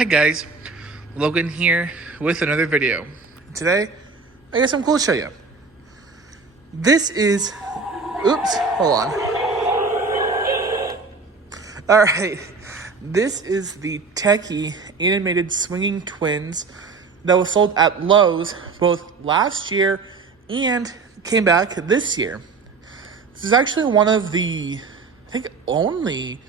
Hi guys, Logan here with another video. Today, I got something cool to show you. This is, oops, hold on. Alright, this is the Tekky animated swinging twins that was sold at Lowe's both last year and came back this year. This is actually one of the, I think, only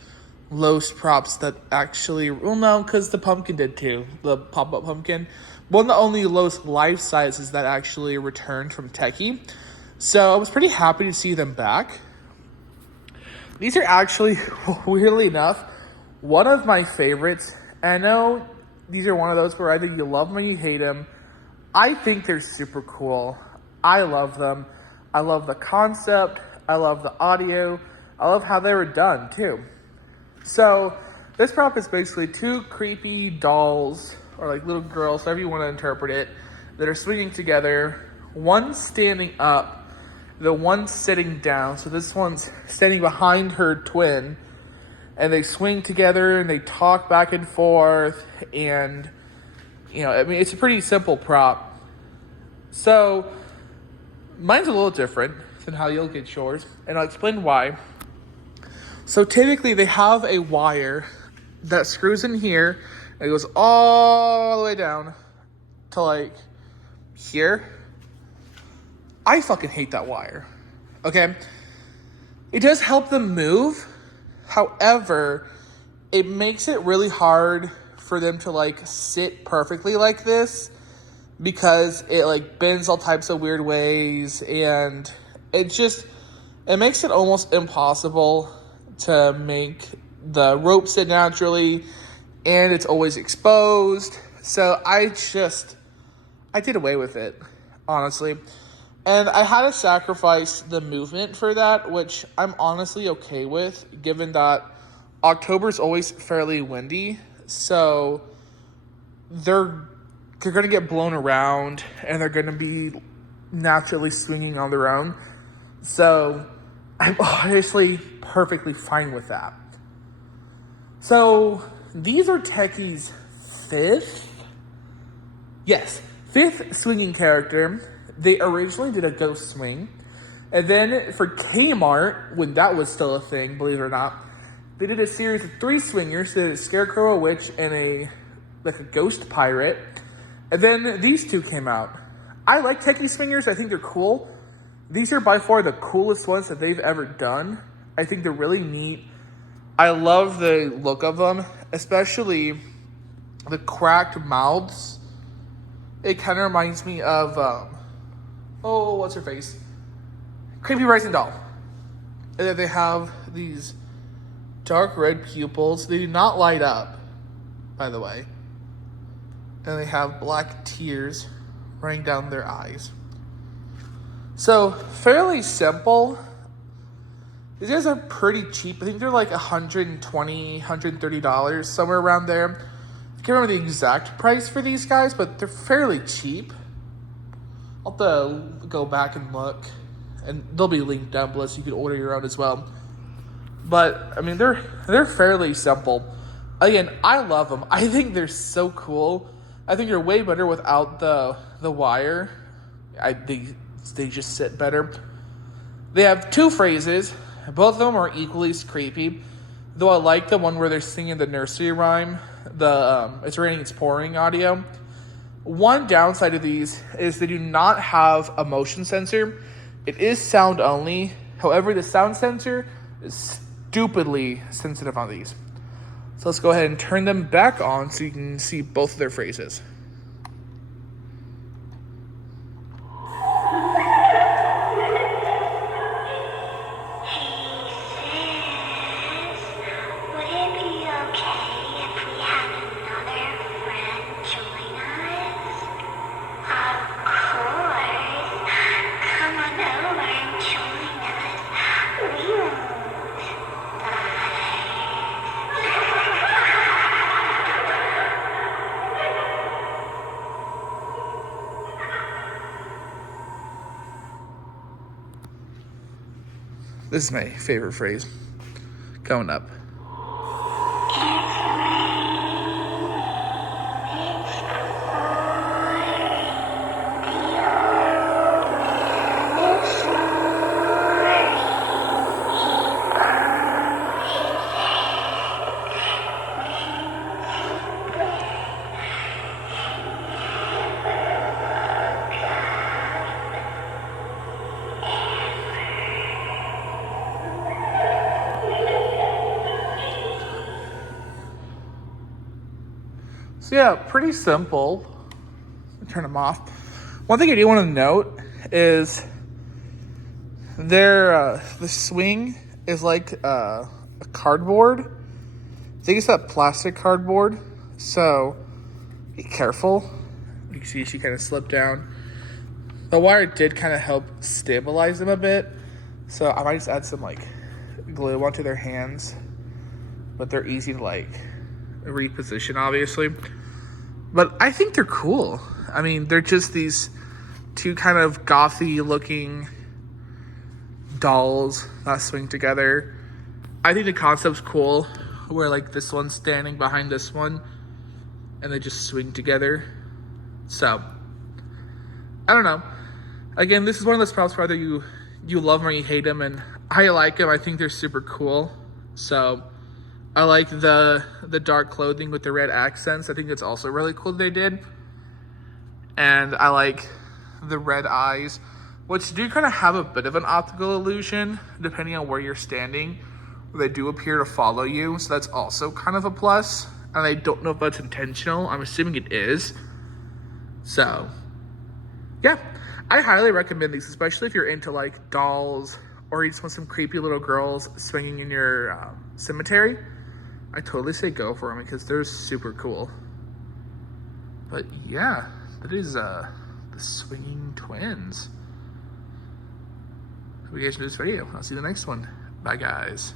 Lowe's props that actually, well, no, because the pumpkin did too, the pop-up pumpkin. One of the only Lowe's life sizes that actually returned from Tekky. So I was pretty happy to see them back. These are actually, weirdly enough, one of my favorites. And I know these are one of those where either you love them or you hate them. I think they're super cool. I love them. I love the concept. I love the audio. I love how they were done too. So this prop is basically two creepy dolls, or like little girls, however you want to interpret it, that are swinging together. One standing up, the one sitting down. So this one's standing behind her twin, and they swing together and they talk back and forth. And, you know, I mean, it's a pretty simple prop. So mine's a little different than how you'll get yours, and I'll explain why. So typically they have a wire that screws in here and it goes all the way down to like here. I fucking hate that wire. Okay? It does help them move. However, it makes it really hard for them to like sit perfectly like this because it like bends all types of weird ways, and it makes it almost impossible to make the rope sit naturally, and it's always exposed. So I did away with it, honestly. And I had to sacrifice the movement for that, which I'm honestly okay with, given that October is always fairly windy. So they're going to get blown around, and they're going to be naturally swinging on their own. So I'm obviously perfectly fine with that. So these are Tekky's fifth swinging character. They originally did a ghost swing, and then for Kmart, when that was still a thing, believe it or not, they did a series of 3 swingers. They did a scarecrow, a witch, and a ghost pirate. And then these 2 came out. I like Tekky swingers. I think they're cool. These are by far the coolest ones that they've ever done. I think they're really neat. I love the look of them, especially the cracked mouths. It kind of reminds me of, what's her face? Creepy Rising Doll. And then they have these dark red pupils. They do not light up, by the way. And they have black tears running down their eyes. So, fairly simple. These guys are pretty cheap. I think they're like $120, $130, somewhere around there. I can't remember the exact price for these guys, but they're fairly cheap. I'll have to go back and look. And they'll be linked down below so you can order your own as well. But, I mean, they're fairly simple. Again, I love them. I think they're so cool. I think they're way better without the wire. They just sit better. They have 2 phrases. Both of them are equally creepy. Though I like the one where they're singing the nursery rhyme. It's raining, it's pouring audio. One downside of these is they do not have a motion sensor. It is sound only. However, the sound sensor is stupidly sensitive on these. So let's go ahead and turn them back on so you can see both of their phrases. This is my favorite phrase coming up. So yeah, pretty simple. Turn them off. One thing I do want to note is the swing is like a cardboard. I think it's that plastic cardboard. So be careful. You can see she kind of slipped down. The wire did kind of help stabilize them a bit. So I might just add some like glue onto their hands. But they're easy to like reposition, obviously. But I think they're cool. I mean, they're just these two kind of gothy looking dolls that swing together. I think the concept's cool, where like this one's standing behind this one and they just swing together. So I don't know. Again, this is one of those props where either you love them or you hate them, and I like them. I think they're super cool. So I like the dark clothing with the red accents. I think it's also really cool they did. And I like the red eyes, which do kind of have a bit of an optical illusion depending on where you're standing. They do appear to follow you, so that's also kind of a plus. And I don't know if that's intentional. I'm assuming it is. So yeah, I highly recommend these, especially if you're into like dolls or you just want some creepy little girls swinging in your cemetery. I totally say go for them because they're super cool. But yeah, that is the swinging twins. Hope you guys enjoyed this video. I'll see you in the next one. Bye, guys.